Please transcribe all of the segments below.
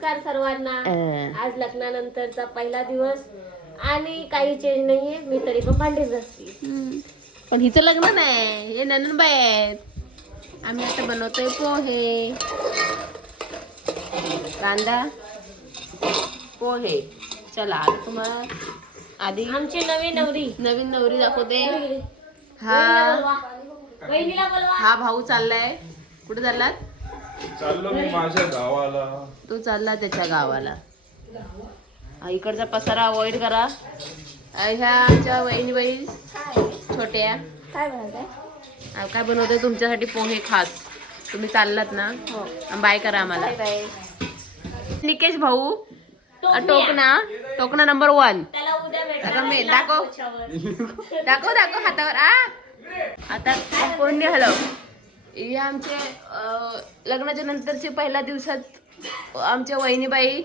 नमस्कार सर्वांना. आज लग्नानंतरचा पहिला दिवस आणि काही चेंज नाहीये मी तरी पण भांडीच असते पण हिचं लग्न नाही. हे नननबाई आहेत. आम्ही आता बनवतोय पोहे. कांदा. पोहे. चला आता तुम्हाला आधी आमची नवी नवरी. नवीन नवरी दाखवते. हा. बोलवा. हा भाऊ चाललाय. कुठे चाललात? चाललो मी माझ्या गावाला. तो चालला त्याच्या गावाला. हा, इकडचा पसारा अवॉइड करा. आ, ह्या आमच्या वहिनीबाई छोट्या. काय म्हणताय आ, काय बनवते तुमच्यासाठी पोहे खास तुम्ही चाललात ना? बाय करा आम्हाला. निकेश भाऊ टोकना टोकना नंबर वन त्याला उद्या आता मी भेटणार दाखव. दाखव दाखव हातावर. आ. आता कोणी हलव. हे आमचे लग्नाच्या नंतरचे पहिल्या दिवसात आमच्या वहिनीबाई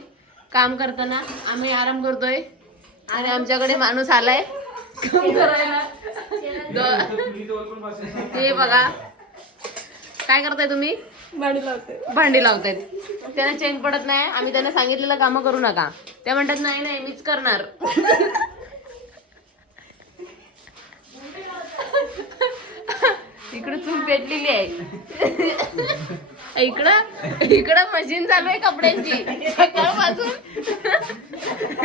काम करताना आम्ही आराम करतोय आणि आमच्याकडे माणूस आलाय. काम करायला. हे बघा. काय करताय तुम्ही? भांडी लावते. भांडी लावतायत. त्यांना चेन पडत नाही. आम्ही त्यांना सांगितलेलं कामं करू नका. त्या म्हणतात नाही नाही मीच करणार. इकडे चूल पेटलेली आहे. इकडं इकडं मशीन चालू आहे कपड्यांची. सकाळपासून.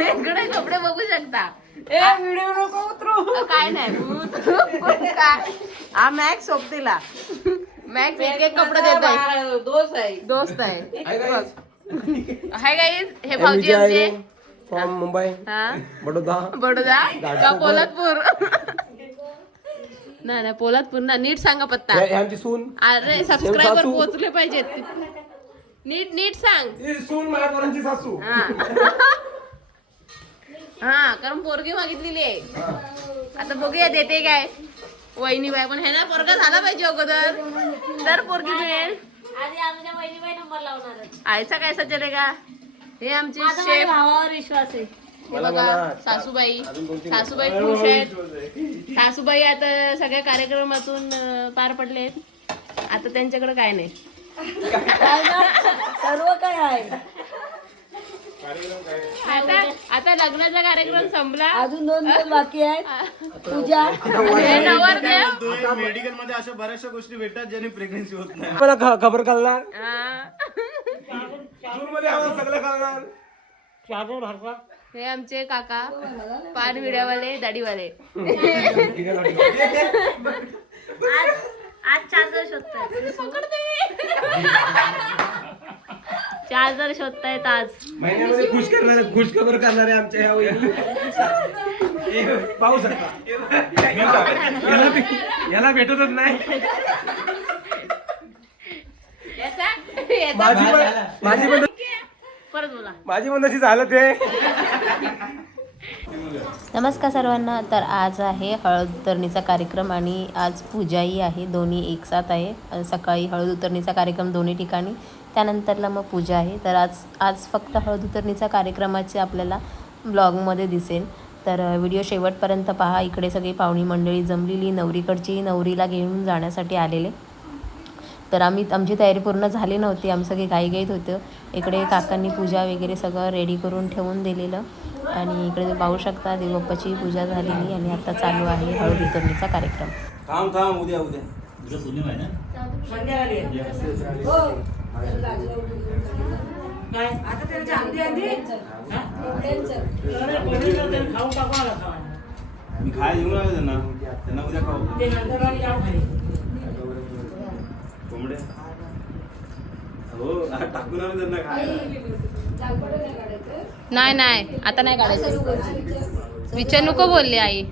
इकडे कपडे बघू शकता. काय नाही. उतरू. काय हा मॅक्स सोबतीला. मॅक्स एक एक कपडे देत आहे. दोस्त आहे. दोस्त आहे. हाय गाईज हे भाऊजी आमचे. फ्रॉम मुंबई हा. बडोदा. बडोदा. का पोलादपूर? नाही नाही पोलादपूर ना नीट सांगा पत्ता. आमची सून. अरे सबस्क्रायबर सासू. पोहोचले पाहिजेत. नीट नीट सांग. ही सून माझ्या पोरांची सासू. हा. हा कारण पोरगी मागितलेली आहे. आता बघूया देते काय. वहिनी बाय पण हे ना पोरगा झाला पाहिजे अगोदर. तर पोरगी मिळेल. आधी आमच्या बहिणीबाई नंबर लावणार आयचा काय चलेगा हे आमचे माझा माझ्या शेफ भावावर विश्वास आहे. हे बघा सासूबाई. दोन सासूबाई खुश आहेत. सासूबाई आता सगळ्या कार्यक्रमातून पार पडले आता त्यांच्याकडे काय नाही. सर्व काय आहे? आता आता लग्नाचा कार्यक्रम संपला. अजून दोन दिवस बाकी आहेत. पूजा. हे नवरदेव. मेडिकलमध्ये अशा बऱ्याचशा गोष्टी भेटतात ज्याने प्रेग्नन्सी होत नाही. मला खबर कळणार? हा. सगळं कळणार. हे आमचे काका पान विड्यावाले दाढीवाले. आज आज चार्जर शोधतायत चार्जर शोधतायत आज. महिन्यामध्ये खुश करणारे खुश खबर करणारे आमच्या ह्या वहिनी. हे पाहू शकता. याला भेटतच नाही. माझी पण माझी पण परत बोला. माझी पण तशी झालं ते. नमस्कार सर्वांना. तर आज आहे हळद उतरणीचा कार्यक्रम आणि आज पूजाही आहे. दोन्ही एक साथ आहे. सकाळी हळद उतरणीचा कार्यक्रम दोन्ही ठिकाणी. त्यानंतरला मग पूजा आहे. तर आज आज फक्त हळद उतरणीचा कार्यक्रमाचे आपल्याला ब्लॉगमध्ये दिसेल. तर व्हिडिओ शेवटपर्यंत पहा. इकडे सगळी पाहुणी मंडळी जमलेली नवरीकडची नवरीला घेऊन जाण्यासाठी आलेले. तर आम्ही आमची तयारी पूर्ण झाली नव्हती. आम्ही सगळे घाईघाईत होतो. इकडे काकांनी पूजा वगैरे सगळं रेडी करून ठेवून दिलेलं. आणि इकडे तुम्ही पाहू शकता देवबाप्पाची पूजा झालेली आणि आता चालू आहे हळद उतरणीचा कार्यक्रम. थांब थांब उद्या उद्या. हो? मी खाय त्यांना. त्यांना उद्या खाऊ. ते नंतर आम्ही जाऊ खाली कोंबडे हो टाकून आलो त्यांना खायला नाही नाही आता नाही काढायचं. विचार नको बोलली आई.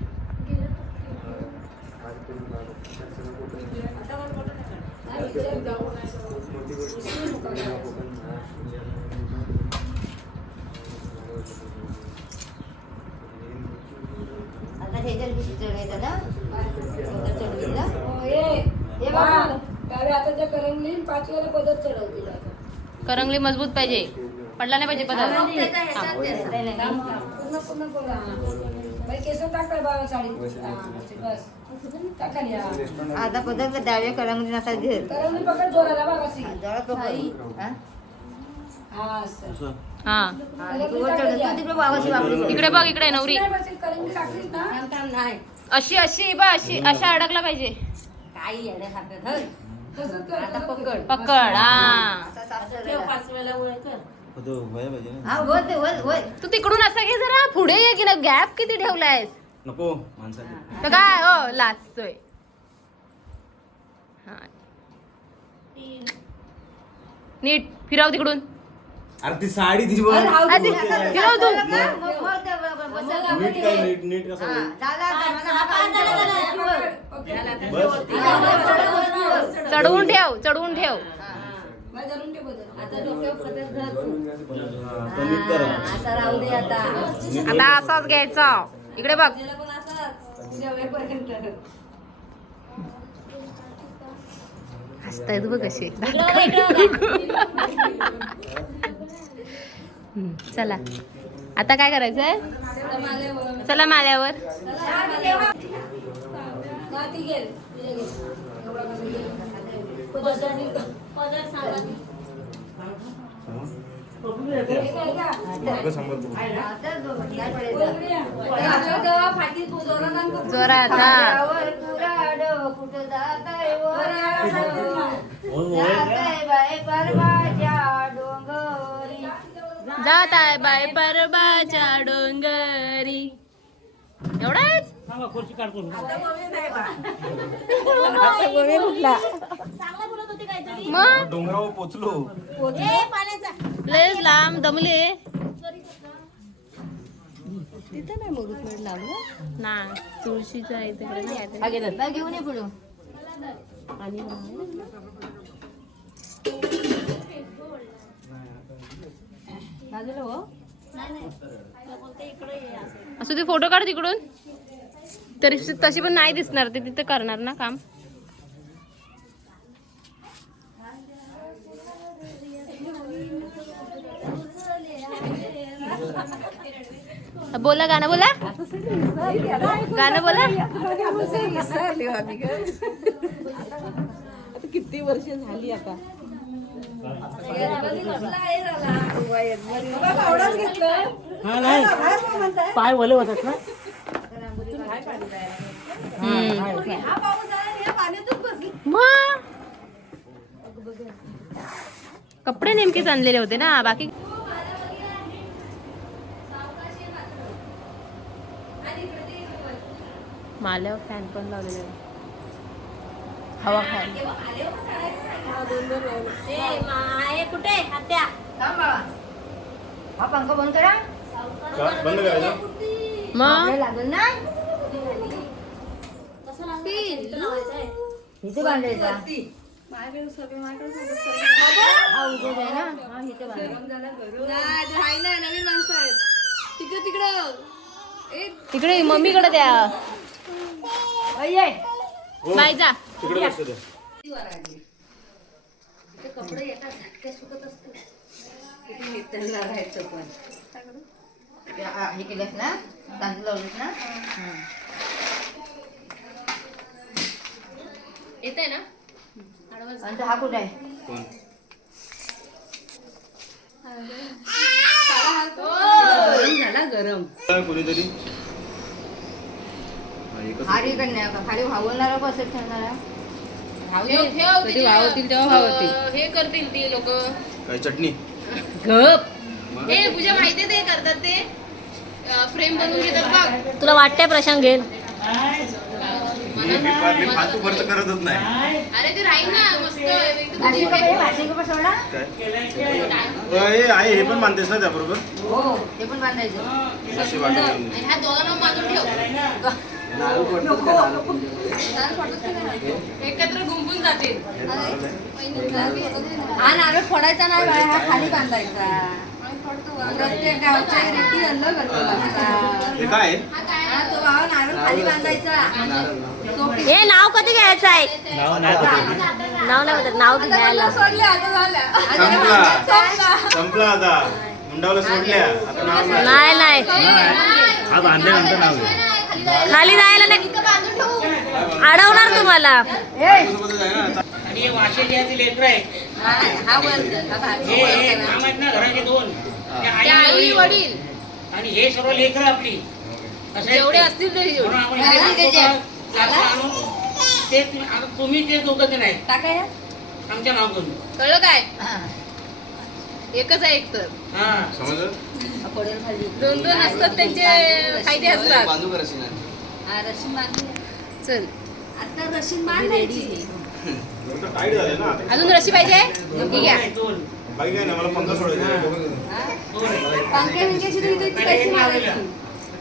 आता ज्या करंगली पाच वेळा पदर चढवतील आता. करंगली मजबूत पाहिजे. पडला नाही पाहिजे पदार्थ पूर्ण पूर्ण हा. बाई केस टाकताय बाबा साडीत बस. टाकाली हा. आता पदक डाव्या करंगली नसा घेर करंगली पकड जोराला बाबा सी पकड. हा? हा इकडे बघ इकडे नवरी. नाही बसेल, करंजी टाकलीस ना? अशी अशी बा अशी अशा अडकला पाहिजे. कर, तसंच कर. पकड. हा. तो तिकडून असं घे जरा पुढे ये की ना गॅप किती ठेवलायस? नको माणसाला. तर काय हो लाचतोय हा. नीट फिरव तिकडून. अरे ती साडी ती बघ. अरे, फिरव तू. नीट काय नीट नीट कसं होईल? हा, तो नीट कर आता असाच घ्यायचा. इकडे बघ. हसतायत बघ कसे हम्म, चला. आता काय करायचंय? चला माल्यावर. जोरात. जात आहे बाय परबाच्या डोंगरी. एवढाच? मग? डोंगरावर पोचलो. ए, पाण्याचा. लयच लांब दमले ना तुळशीचं आहे तिकडे नाही घेऊन ये पुढे. असं. ते फोटो काढ तिकडून. तरी तशी पण नाही दिसणार ते तिथे करणार ना काम. बोला गाणं बोला. गाणं बोला. पाय वले होतात ना. कपडे नेमकेच आणलेले होते ना बाकी माल्यावर फॅन पण लावलेले आहे. हवा कुठे हा पंखा बंद करा. का? बंद करायचं? मग? लागेल ना? लागेल? इथं बांधायचा. बांधायचा. तिकडे मम्मीकडे द्या. बाय जा. तिकडे लक्ष दे. हा, हे केलंस ना? तांदूळ लावलेस ना? येत आहे ना? हा कुठे आहे? कोण? काय कोणीतरी. खाली करण्या खाली वावलणारा कसं ठेवणारा कधी वावतील तेव्हा हे करतील ती लोक. काय चटणी? गप. हे तुझ्या माहिती ते करतात ते? फ्रेम बनवून घेतात बघ. तुला वाटतंय प्रशांत घेईल? मी मी फालतू खर्च करतच नाही. अरे ते राहील ना मस्त एकदम भाजी कपडे भाजी कपडे सोडा? काय? अ, हे आहे हे पण बांधतेस ना त्याबरोबर? हो ते पण बांधायचं. अशी वाटत आणि ह्या दोघांना बांधून ठेव. एकत्र गुंपून जातील. हा नारळ फोडायचा नाही बाळा हा खाली बांधायचा. प्रत्येक गावच्या रीती अलग अलग असतात हे काय? आहे? तो बाबा नारळ खाली बांधायचा. ए नाव. कधी घ्यायचं आहे? नाव नाही होत नाव घ्यायला. संपला. संपला आता. मुंडावला सोडल्या. आता नाव नाही. नाही हा बांधल्यानंतर नाव. खाली आता. आणि हे वाशे जे आहे ते लेकरं आहे हा हा वर कर, हा हे हे. काम आहेत ना घराचे दोन. ते आई आई वडील. आणि हे सर्व लेकरं आपली. असं आहे जेवढे ते. असतील ते म्हणून आपण झाली हे त्याची. लोकं असं आणून ते तुम्ही- आता तुम्ही ते दोघं जण आहेत. टाका या. आमच्या मागून कळलं काय? हा. एकच आहे एक तर. हा. समजलं? पडेल खाली. दोन दोन असतात त्यांचे फायदे असतात. बांधू? हा, चल. आता रशीन बांधायची नंतर टाईट झाले ना आता. अजून रशी पाहिजे? दोन ठीक आहे. आहेत, दोन बाई काय नाही मला पंधरा सोडायचे दोन आहेत. पंख्या बिंक्याची तरी इथे पैसे मारायची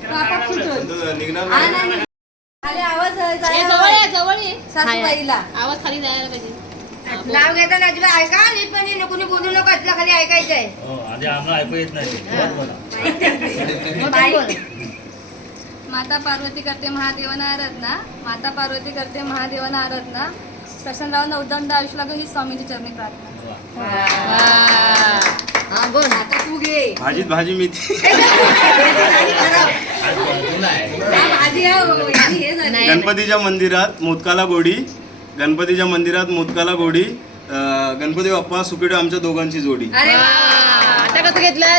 पापात सुटून नंतर निघणार हा नाही. नाही खाली आवाज हे जायला जवळ आहे जवळ आहे. सासूबाईला. आवाज खाली जायला पाहिजे. नाव घेताना तुला ऐका नीटपणे नको बोलू नका खाली ऐकायचंय. बाई. माता पार्वती करते महादेवाना आराधना. माता पार्वती करते महादेवाना आराधना. प्रशांतराव उदंड आयुष्य लागो ही स्वामींची चरणी प्रार्थना. हा बोल. आता तू घे. भाजीत भाजी मेथी हा, भाजी हा. गणपतीच्या मंदिरात मोदकाला गोडी गणपतीच्या मंदिरात मोदकाला गोडी गणपती बाप्पा सुकिडो आमच्या दोघांची जोडी. आता कसं घेतलं